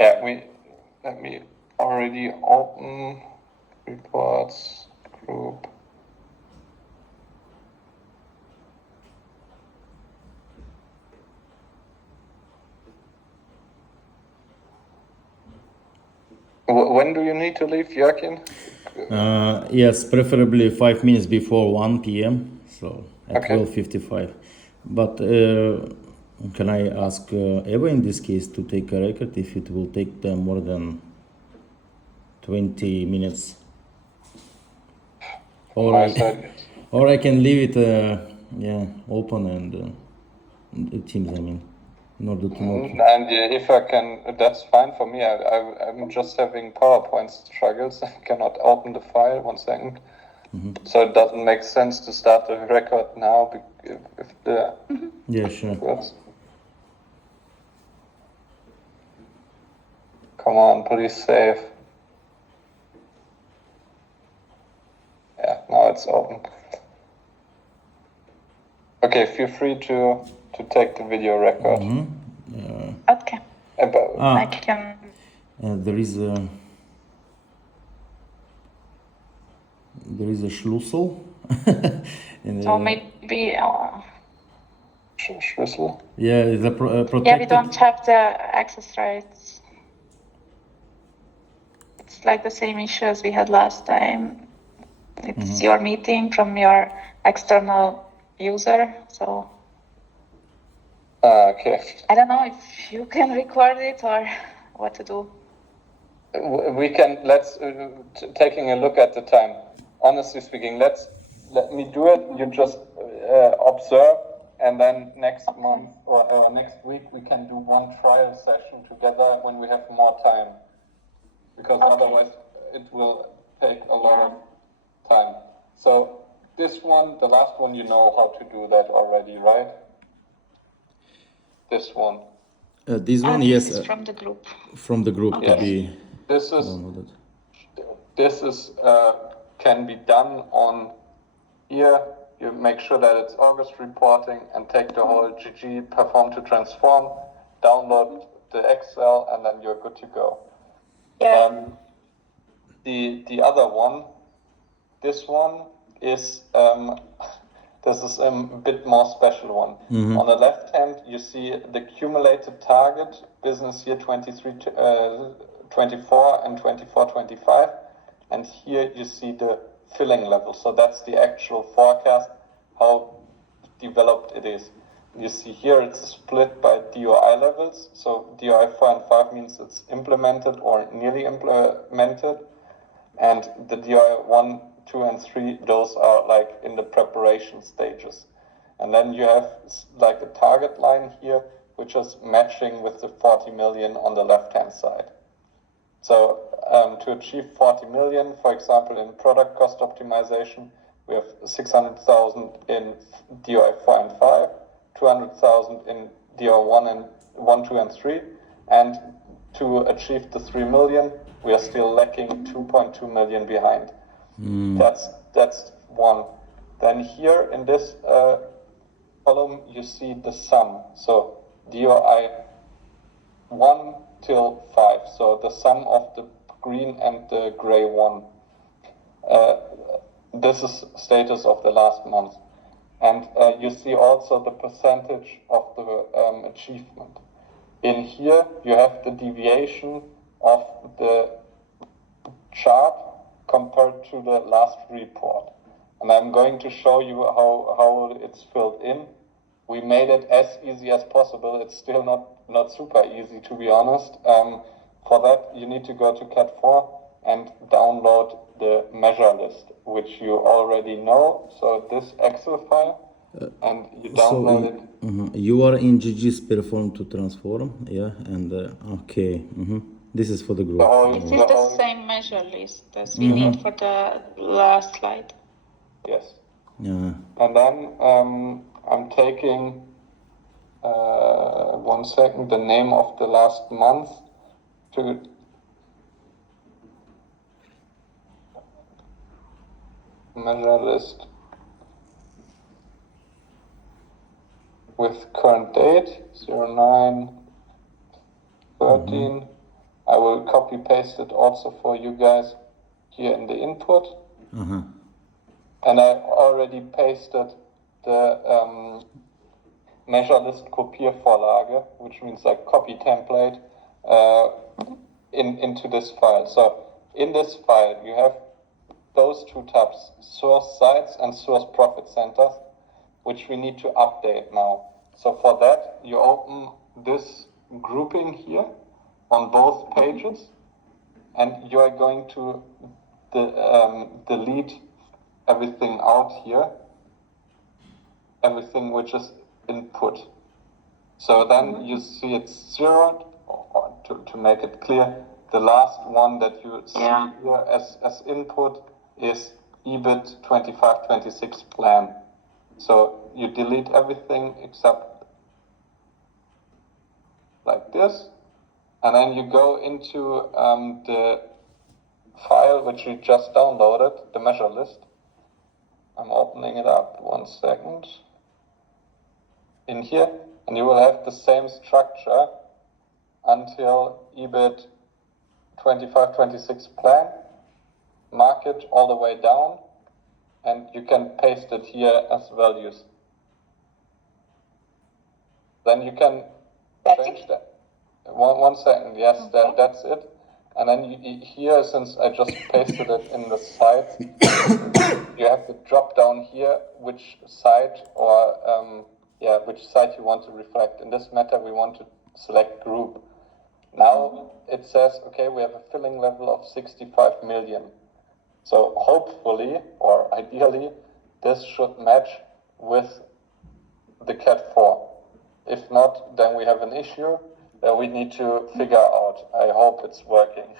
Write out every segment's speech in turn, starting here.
Yeah, let me already open reports group. When do you need to leave, Joachim? Yes, preferably 5 minutes before 1 p.m. So at Okay. 12:55. But can I ask Eva in this case to take a record if it will take them more than 20 minutes? Or My side, yes. or I can leave it open and it Teams, I mean, in order to note. And if I can, that's fine for me. I'm just having PowerPoint struggles. I cannot open the file. 1 second. So it doesn't make sense to start the record now if the Yeah, sure. words. Come on, please save. Yeah, now it's open. Okay, feel free to take the video record. Okay. I About can. There is a Schlüssel. So maybe. Schlüssel. Yeah, it's a protected. Yeah, we don't have the access rights. It's like the same issue as we had last time. It's your meeting from your external user, so. Okay. I don't know if you can record it or what to do. We can. Let's taking a look at the time. Honestly speaking, let me do it. You just observe, and then next month or next week we can do one trial session together when we have more time. Because otherwise it will take a lot of time. So this one, the last one, you know how to do that already, right? This one. This one, yes. This is from the group. From the group Yes. to be. This is can be done on here. You make sure that it's August reporting and take the whole GG perform to transform, download the Excel, and then you're good to go. Yeah. The other one, this one is this is a bit more special one. On the left hand, you see the cumulated target business year 23, 24 and 24, 25. And here you see the filling level. So that's the actual forecast, how developed it is. You see here it's split by DOI levels. So DOI 4 and 5 means it's implemented or nearly implemented. And the DOI 1, 2, and 3, those are like in the preparation stages. And then you have like a target line here, which is matching with the 40 million on the left-hand side. So to achieve 40 million, for example, in product cost optimization, we have 600,000 in DOI 4 and 5, 200,000 in DOI 1, 2, and 3. And to achieve the 3 million, we are still lacking 2.2 million behind. That's one. Then here in this column, you see the sum. So DOI 1 till 5. So the sum of the green and the gray one. This is status of the last month. And you see also the percentage of the achievement. In here, you have the deviation of the chart compared to the last report. And I'm going to show you how it's filled in. We made it as easy as possible. It's still not super easy, to be honest. For that, you need to go to Cat4 and download the measure list, which you already know. So this Excel file, and you download it. You are in GG's perform to transform, yeah, and okay. This is for the group. This is the same measure list as we need for the last slide. Yes. Yeah. And then I'm taking 1 second the name of the last month to measure list with current date 09/13 I will copy paste it also for you guys here in the input. And I already pasted the measure list Kopiervorlage, which means like copy template, into this file. So in this file, you have those two tabs, source sites and source profit centers, which we need to update now. So for that, you open this grouping here on both pages, and you are going to delete everything out here, everything which is input. So then you see it's zeroed, or to make it clear, the last one that you see here as input is EBIT 25-26 plan. So you delete everything except like this, and then you go into the file which we just downloaded, the measure list. I'm opening it up, 1 second. In here, and you will have the same structure until EBIT 25-26 plan. Mark it all the way down, and you can paste it here as values. Then you can change that. One second, yes, that's it. And then here, since I just pasted it in the site, you have the drop down here, which site or which site you want to reflect. In this matter, we want to select group. Now it says, okay, we have a filling level of 65 million. So hopefully, or ideally, this should match with the CAT 4. If not, then we have an issue that we need to figure out. I hope it's working.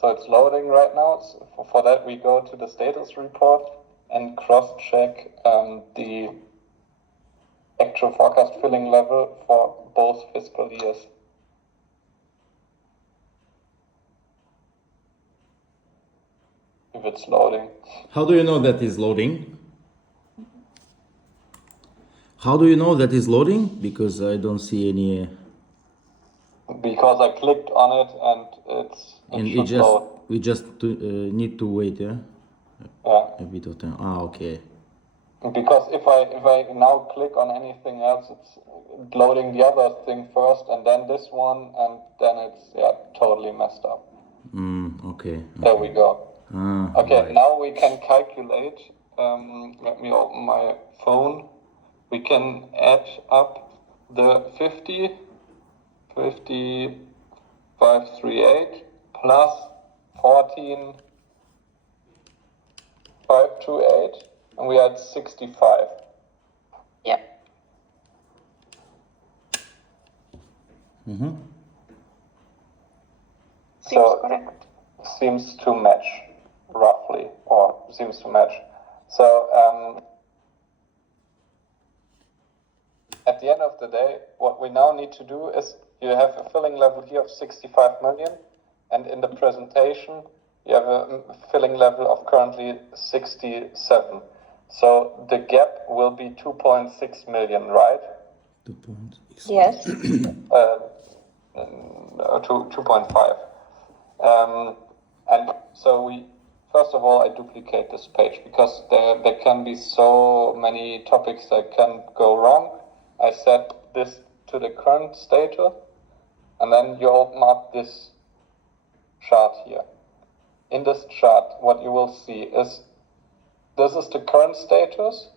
So it's loading right now. So for that, we go to the status report and cross-check the actual forecast filling level for both fiscal years. If it's loading. How do you know that is loading? How do you know that is loading? Because I don't see any. Because I clicked on it and it should load. We just need to wait, yeah. Yeah. A bit of time. Okay. Because if I now click on anything else, it's loading the other thing first and then this one, and then it's totally messed up. Okay. There we go. Okay, right. now we can calculate. Let me open my phone. We can add up the 50,538 plus 14,528, and we are at 65. Yeah. Seems correct. Seems to match, roughly, or seems to match. So, at the end of the day, what we now need to do is you have a filling level here of 65 million, and in the presentation, you have a filling level of currently 67. So the gap will be 2.6 million, right? 2.6. Yes. 2.5. And so first of all, I duplicate this page because there can be so many topics that can go wrong. I set this to the current status, and then you open up this chart here. In this chart, what you will see is this is the current status,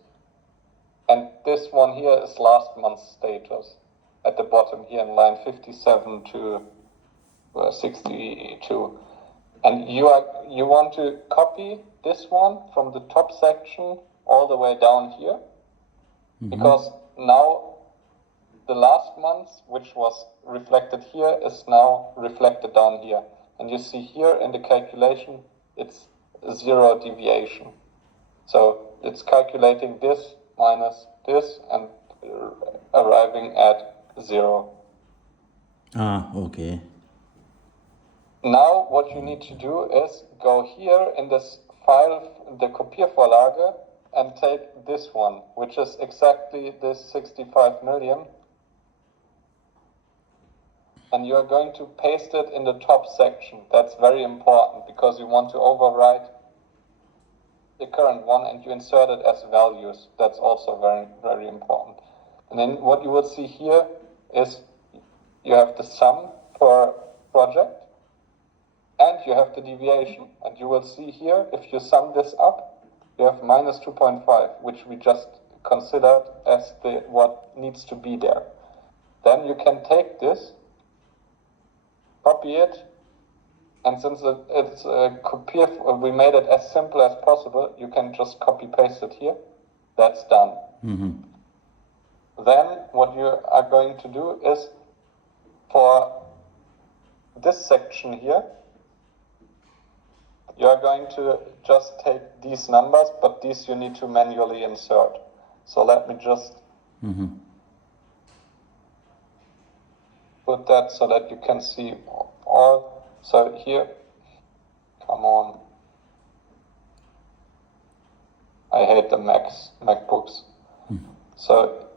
and this one here is last month's status at the bottom here in line 57 to 62. And you want to copy this one from the top section all the way down here, because now the last month, which was reflected here, is now reflected down here. And you see here in the calculation, it's 0 deviation. So it's calculating this minus this and arriving at 0. Okay. Now what you need to do is go here in this file, the Kopiervorlage, and take this one, which is exactly this 65 million. and you are going to paste it in the top section. That's very important because you want to overwrite the current one and you insert it as values. That's also very, very important. And then what you will see here is you have the sum per project and you have the deviation. And you will see here, if you sum this up, you have minus 2.5, which we just considered as what needs to be there. Then you can take this, copy it, and since it's a copy, we made it as simple as possible, you can just copy paste it here. That's done. Then what you are going to do is for this section here, you are going to just take these numbers, but these you need to manually insert. So let me just put that so that you can see all. So here, come on. I hate the MacBooks. So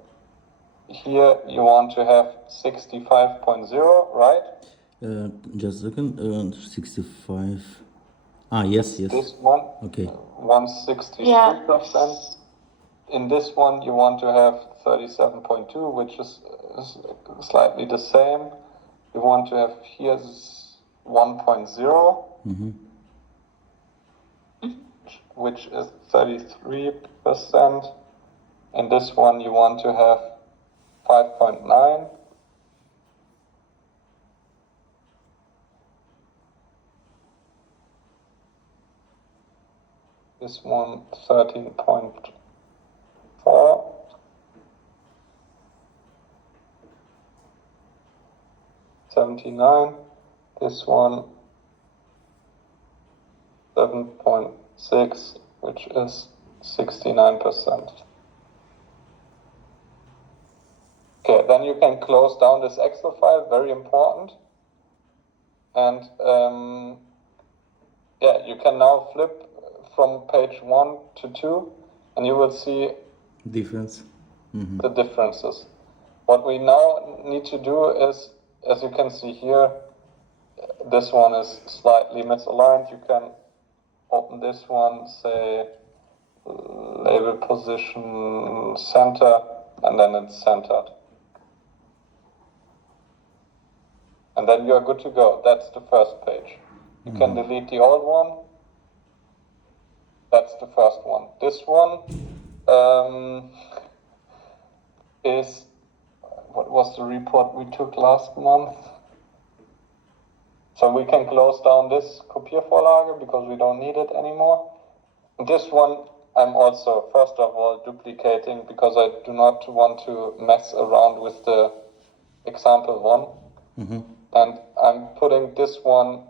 here you want to have 65.0, right? Just a second. 65. Yes. This one. Okay. 163%. Yeah. In this one, you want to have 37.2, which is slightly the same. You want to have here 1.0, which is 33%. In this one, you want to have 5.9. This one, 13.4. 79. This one, 7.6, which is 69%. Okay, then you can close down this Excel file, very important. And you can now flip from page 1 to 2, and you will see Difference. the differences. What we now need to do is, as you can see here, this one is slightly misaligned. You can open this one, say label position center, and then it's centered. And then you're good to go. That's the first page. You can delete the old one. That's the first one. This one is, what was the report we took last month? So we can close down this Kopiervorlage because we don't need it anymore. This one I'm also, first of all, duplicating because I do not want to mess around with the example one. And I'm putting this one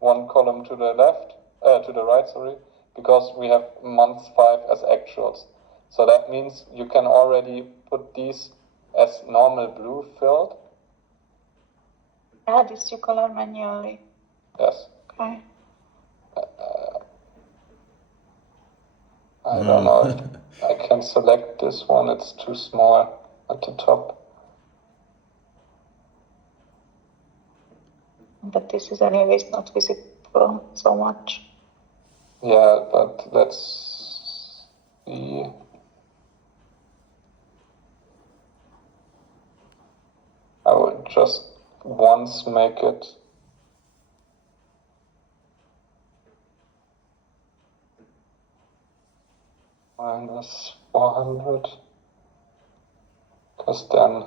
column to the left, to the right, sorry, because we have month 5 as actuals. So that means you can already put these as normal blue filled. Yeah, this you color manually. Yes. Okay. I don't know if I can select this one. It's too small at the top. But this is anyways not visible so much. Yeah, but let's see. I will just once make it minus 400, because then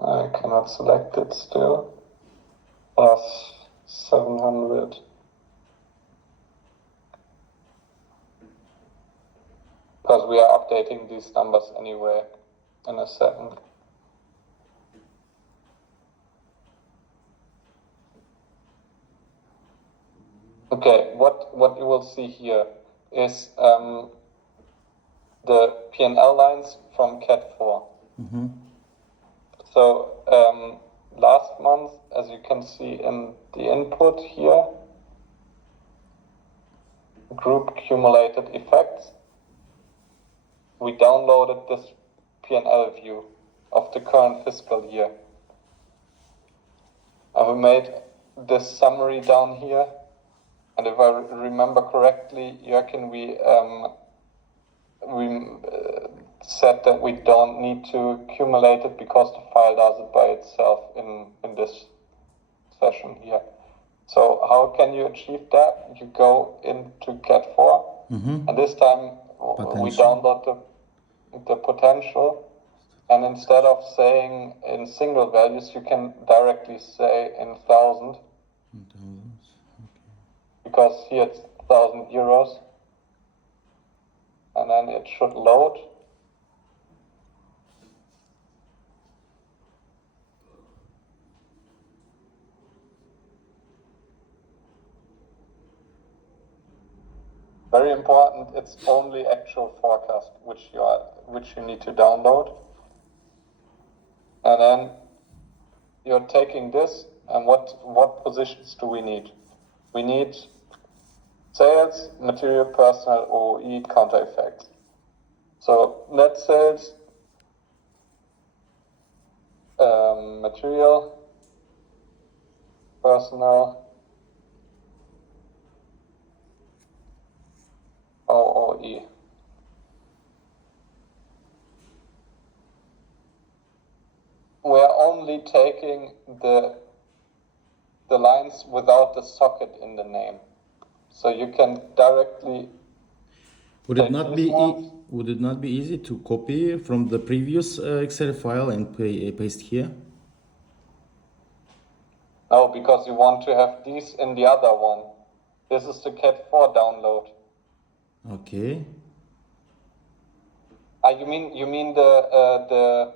I cannot select it still. Plus 700. Because we are updating these numbers anyway in a second. Okay, what you will see here is the P&L lines from CAT 4. So last month, as you can see in the input here, group cumulated effects, we downloaded this P&L view of the current fiscal year. we made this summary down here, and if I remember correctly, Joachim, we said that we don't need to accumulate it because the file does it by itself in this session here. So how can you achieve that? You go into cat4, and this time we download the potential, and instead of saying in single values, you can directly say in 1,000, because here it's 1,000 euros, and then it should load. Very important, it's only actual forecast which you need to download. And then you're taking this, and what positions do we need? We need sales, material, personnel, OE, counter effects. So net sales, material, personnel, OE. We're only taking the lines without the socket in the name, so you can directly. Would it not be easy to copy from the previous Excel file and paste here? No, because you want to have these in the other one. This is the cat4 download. Okay. You mean the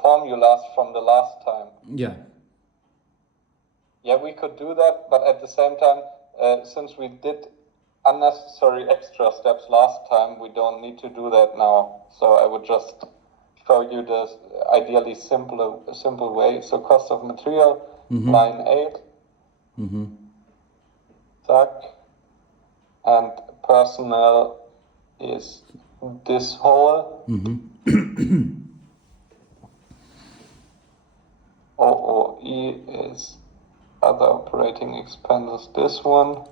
formulas from the last time? Yeah. Yeah, we could do that, but at the same time, since we did unnecessary extra steps last time, we don't need to do that now. So I would just show you the ideally simple way. So cost of material, line 8. Zack. And personnel is this whole. OOE is other operating expenses, this one.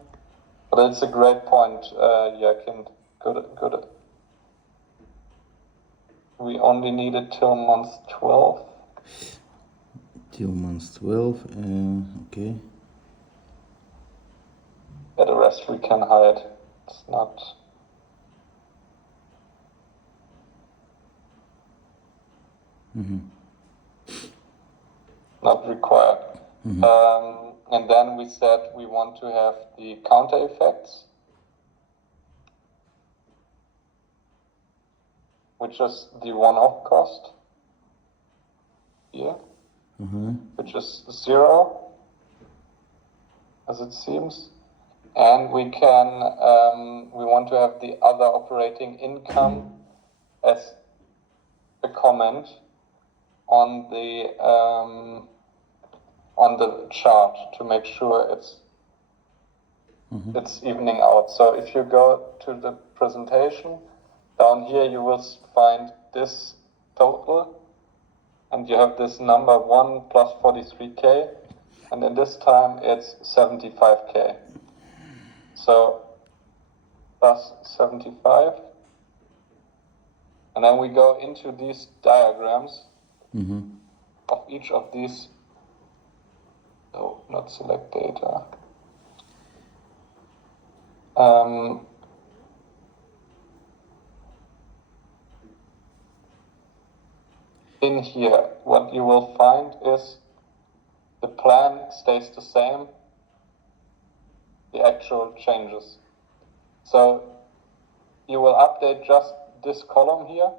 But it's a great point, Joachim. Good. We only need it till month 12. Till month 12, okay. Yeah, the rest we can hide. It's not. Not required. And then we said we want to have the counter effects, which is the one-off cost here, which is 0, as it seems. And we want to have the other operating income as a comment on the chart to make sure it's evening out. So if you go to the presentation, down here you will find this total, and you have this number 1 plus 43k, and in this time it's 75k. So plus 75, and then we go into these diagrams of each of these. No, not select data. In here, what you will find is the plan stays the same, the actual changes. So you will update just this column here,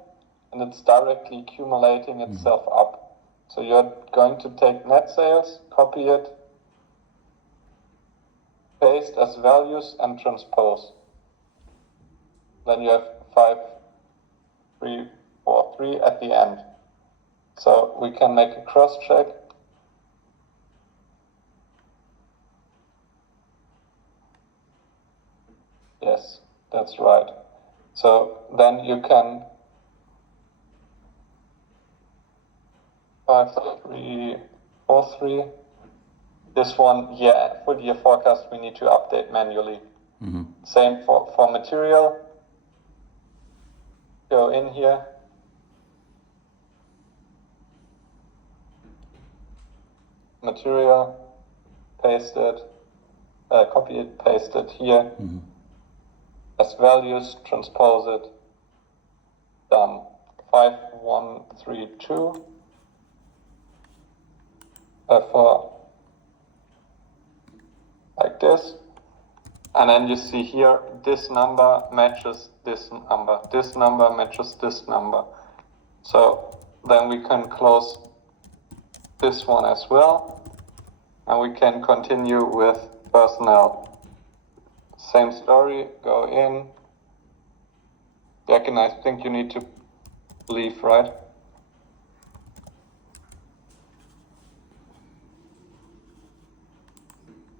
and it's directly accumulating itself up. So you're going to take net sales, copy it, paste as values, and transpose. Then you have 5, 3, 4, 3 at the end. So we can make a cross check. Yes, that's right. So then you can 5, 3, 4, 3. This one, full year forecast, we need to update manually. Same for material. Go in here. Material, paste it, copy it, paste it here. As values, transpose it. Done. 5132. For like this. And then you see here, this number matches this number. This number matches this number. So then we can close this one as well. And we can continue with personnel. Same story, go in. Jack, I think you need to leave, right?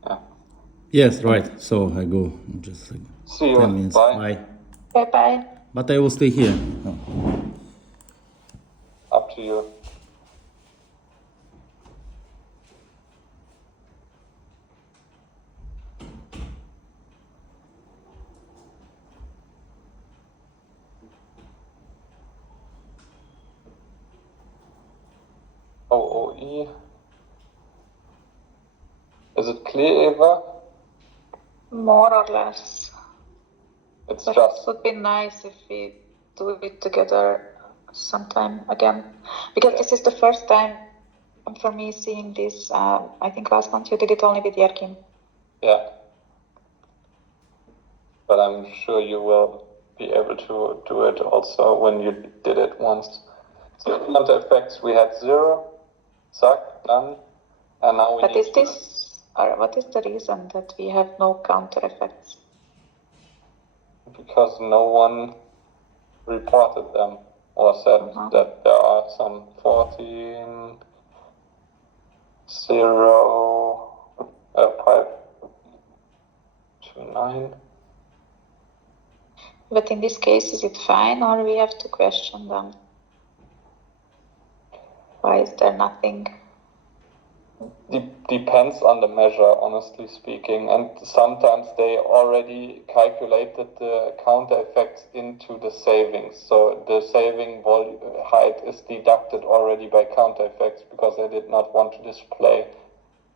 Yeah. Yes, right. So I go just like See you. 10 minutes. Bye. Bye-bye. But I will stay here. Oh. Up to you. OOE. Is it clear, Eva? More or less. It's But just it would be nice if we do it together sometime again. Because this is the first time for me seeing this. I think last month you did it only with Yerkim. yeah. But I'm sure you will be able to do it also when you did it once. So counter effects we had 0. Zack, done. And now we But need is this, or what is the reason that we have no counter effects? because no one reported them or said that there are some 14, 0, 5 to 9. But in this case, is it fine or we have to question them? Why is there nothing? Depends on the measure, honestly speaking, and sometimes they already calculated the counter effects into the savings, so the saving height is deducted already by counter effects because they did not want to display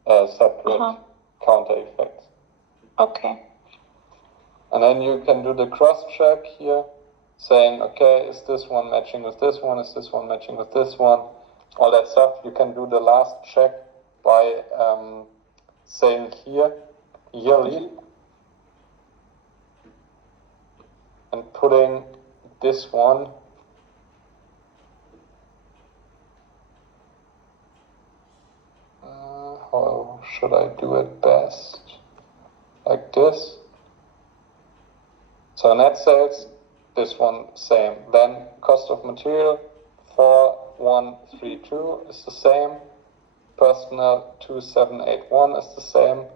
separate counter effects. Okay. And then you can do the cross check here, saying, okay, is this one matching with this one? Is this one matching with this one? All that stuff. You can do the last check by saying here, yearly, and putting this one how should I do it best? Like this. So net sales, this one same. Then cost of material 4132 is the same. Personnel 2781 is the same,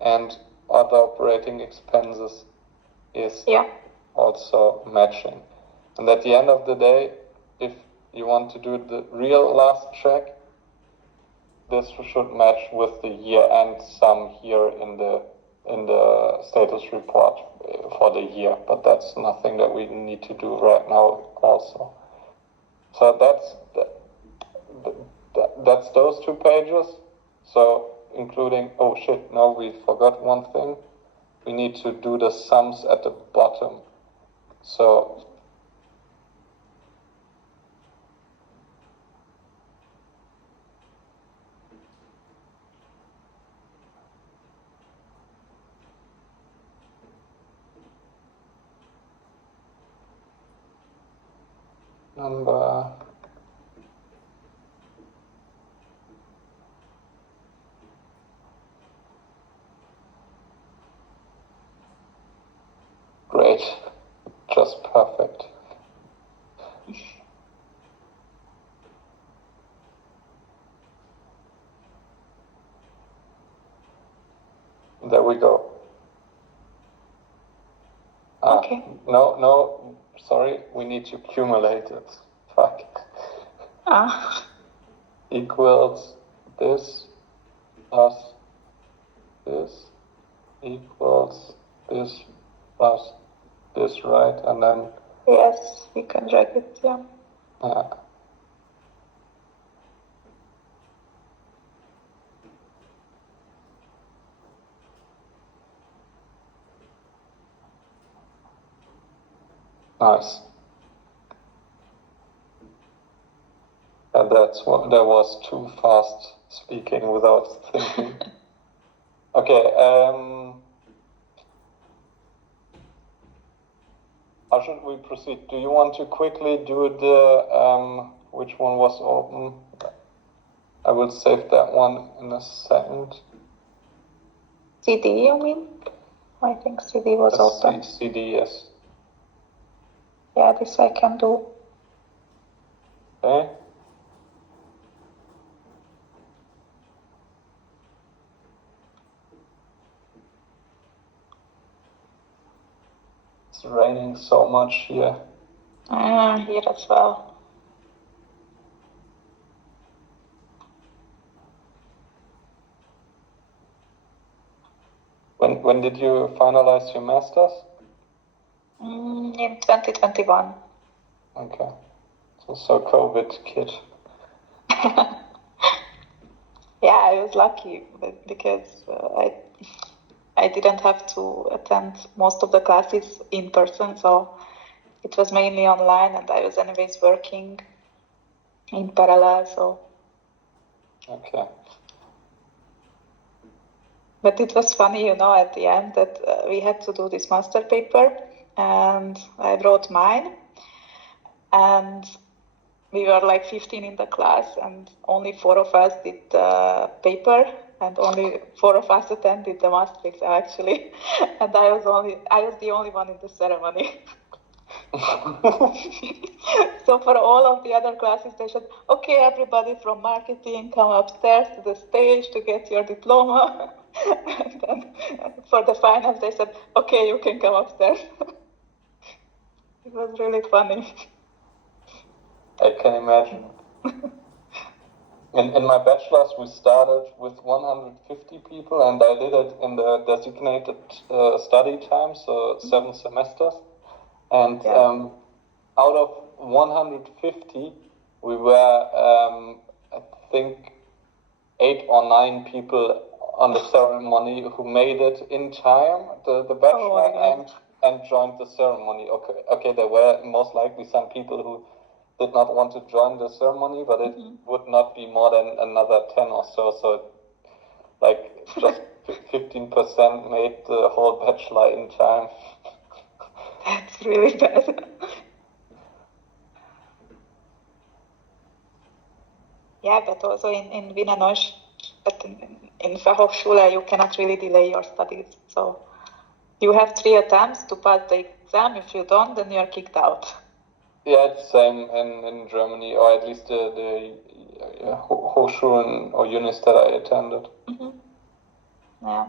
and other operating expenses is also matching. And at the end of the day, if you want to do the real last check, this should match with the year-end sum here in the status report for the year. But that's nothing that we need to do right now also. So that's those 2 pages. So including, oh shit, no, we forgot one thing. We need to do the sums at the bottom. So number great, just perfect. There we go. Okay. No, sorry, we need to accumulate it. Fuck. Equals this plus this equals this plus this, right? And then Yes, you can drag it, yeah. Nice. And that's what that was too fast speaking without thinking. Okay. How should we proceed? Do you want to quickly do the which one was open? I will save that one in a second. CD, you mean? I think CD was open. CD, yes. Yeah, this I can do. Okay. It's raining so much here. Here as well. When did you finalize your masters? In 2021. Okay. So COVID kid. Yeah, I was lucky because I didn't have to attend most of the classes in person, so it was mainly online, and I was anyways working in parallel, so. Okay. But it was funny, at the end that we had to do this master paper, and I wrote mine, and we were like 15 in the class, and only 4 of us did the paper, and only 4 of us attended the master exam actually, and I was the only one in the ceremony. So for all of the other classes, they said, okay, everybody from marketing, come upstairs to the stage to get your diploma. And then for the finals, they said, okay, you can come upstairs. It was really funny. I can imagine. In my bachelor's, we started with 150 people, and I did it in the designated study time, so 7 semesters. And out of 150, we were, I think, 8 or 9 people on the ceremony who made it in time, the bachelor, and joined the ceremony. Okay, there were most likely some people who did not want to join the ceremony, but it would not be more than another 10 or so. So, like, just 15% made the whole bachelor in time. That's really bad. Yeah, but also in Wiener Neustadt, but in Fachhochschule, you cannot really delay your studies. So you have 3 attempts to pass the exam. If you don't, then you're kicked out. Yeah, it's the same in Germany, or at least the Hochschulen or unis that I attended. Yeah.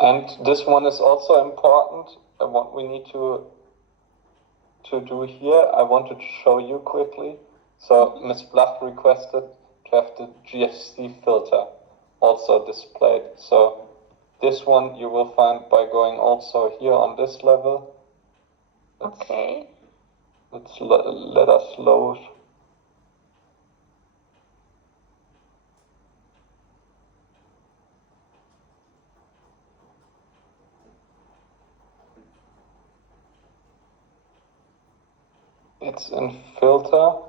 And this one is also important. What we need to do here, I wanted to show you quickly. So Ms. Bluff requested to have the GFC filter also displayed. So this one you will find by going also here on this level. Okay. Let us load. It's in filter.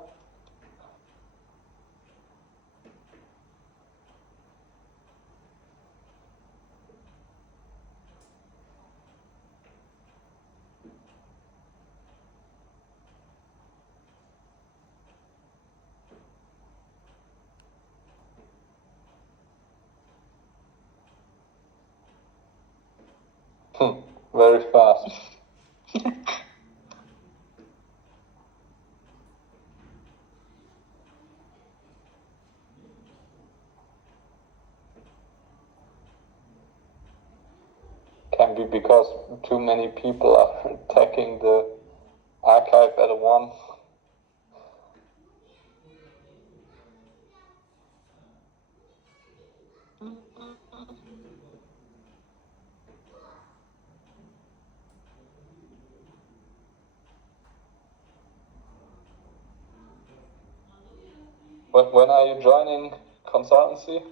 Very fast. Can be because too many people are attacking the archive at once. When are you joining consultancy?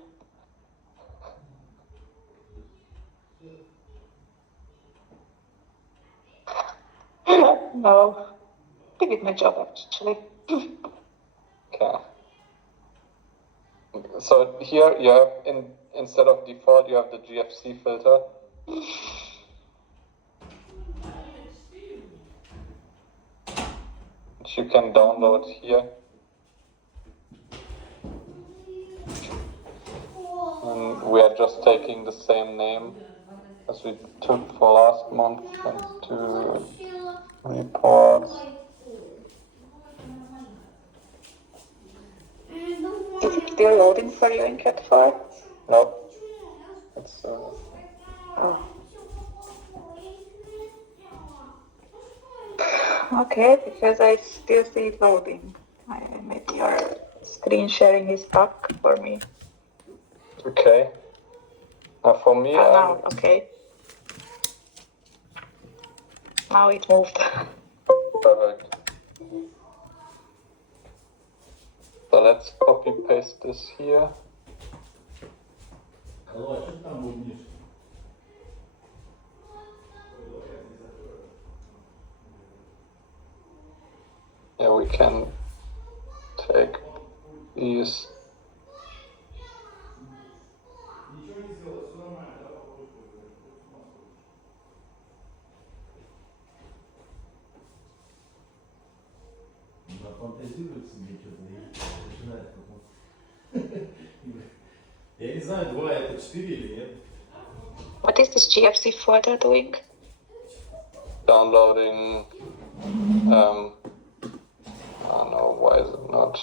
No, I did my job actually. Okay. So here you have, instead of default, you have the GFC filter. Which you can download here. And we are just taking the same name as we took for last month and to reports. Is it still loading for you in Cat 4? No. It's Okay, because I still see it loading. Maybe your screen sharing is stuck for me. okay. For me, now, okay. Now it moved. Perfect. So let's copy paste this here. Yeah, we can take these. What is this GFC folder doing? Downloading, I don't know, why is it not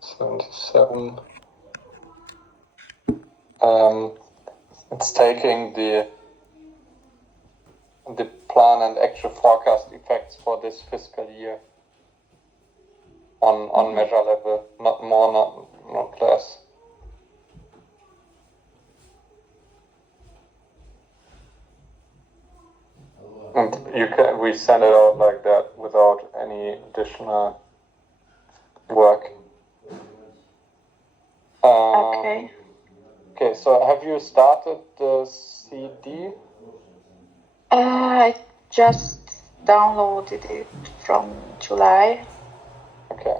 77? It's taking the plan and actual forecast effects for this fiscal year on measure level, not more, not less. And we send it out like that without any additional work. Okay. Okay, so have you started the CD? I just downloaded it from July. Okay.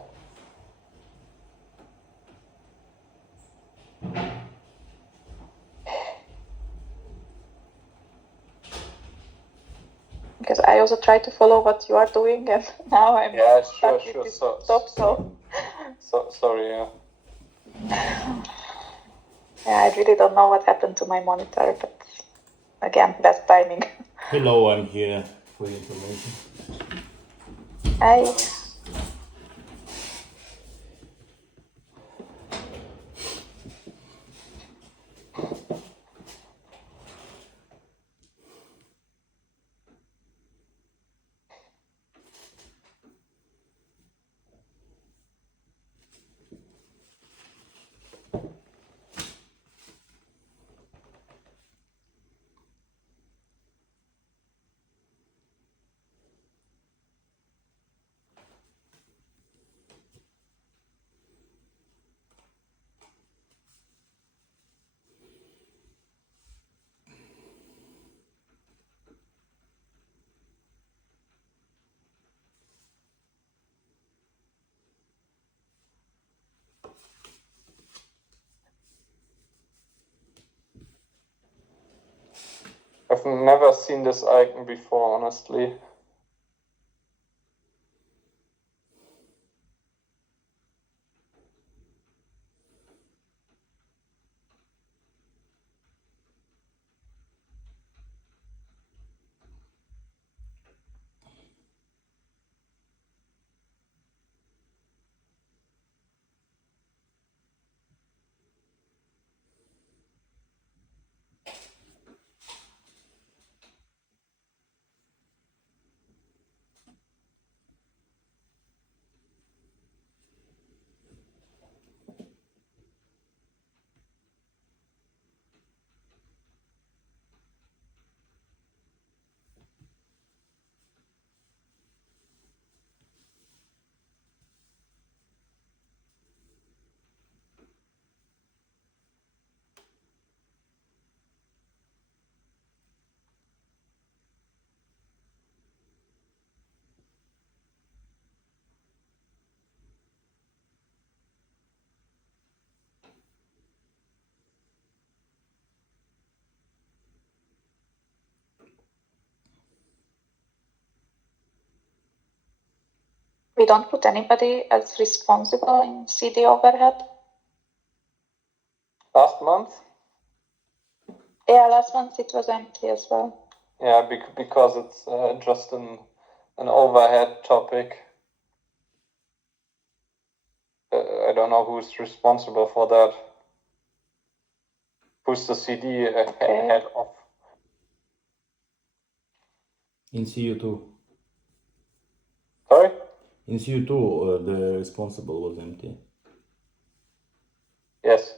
Because I also try to follow what you are doing, and now I'm stuck with this stop. So sorry. Yeah. Yeah, I really don't know what happened to my monitor, but again, best timing. Hello, I'm here for information. Hi. I've never seen this icon before, honestly. We don't put anybody as responsible in CD overhead. Last month? Yeah, last month it was empty as well. Yeah, because it's just an overhead topic. I don't know who's responsible for that. Who's the CD head of? In CU2. Sorry? In CU2, the responsible was empty. Yes.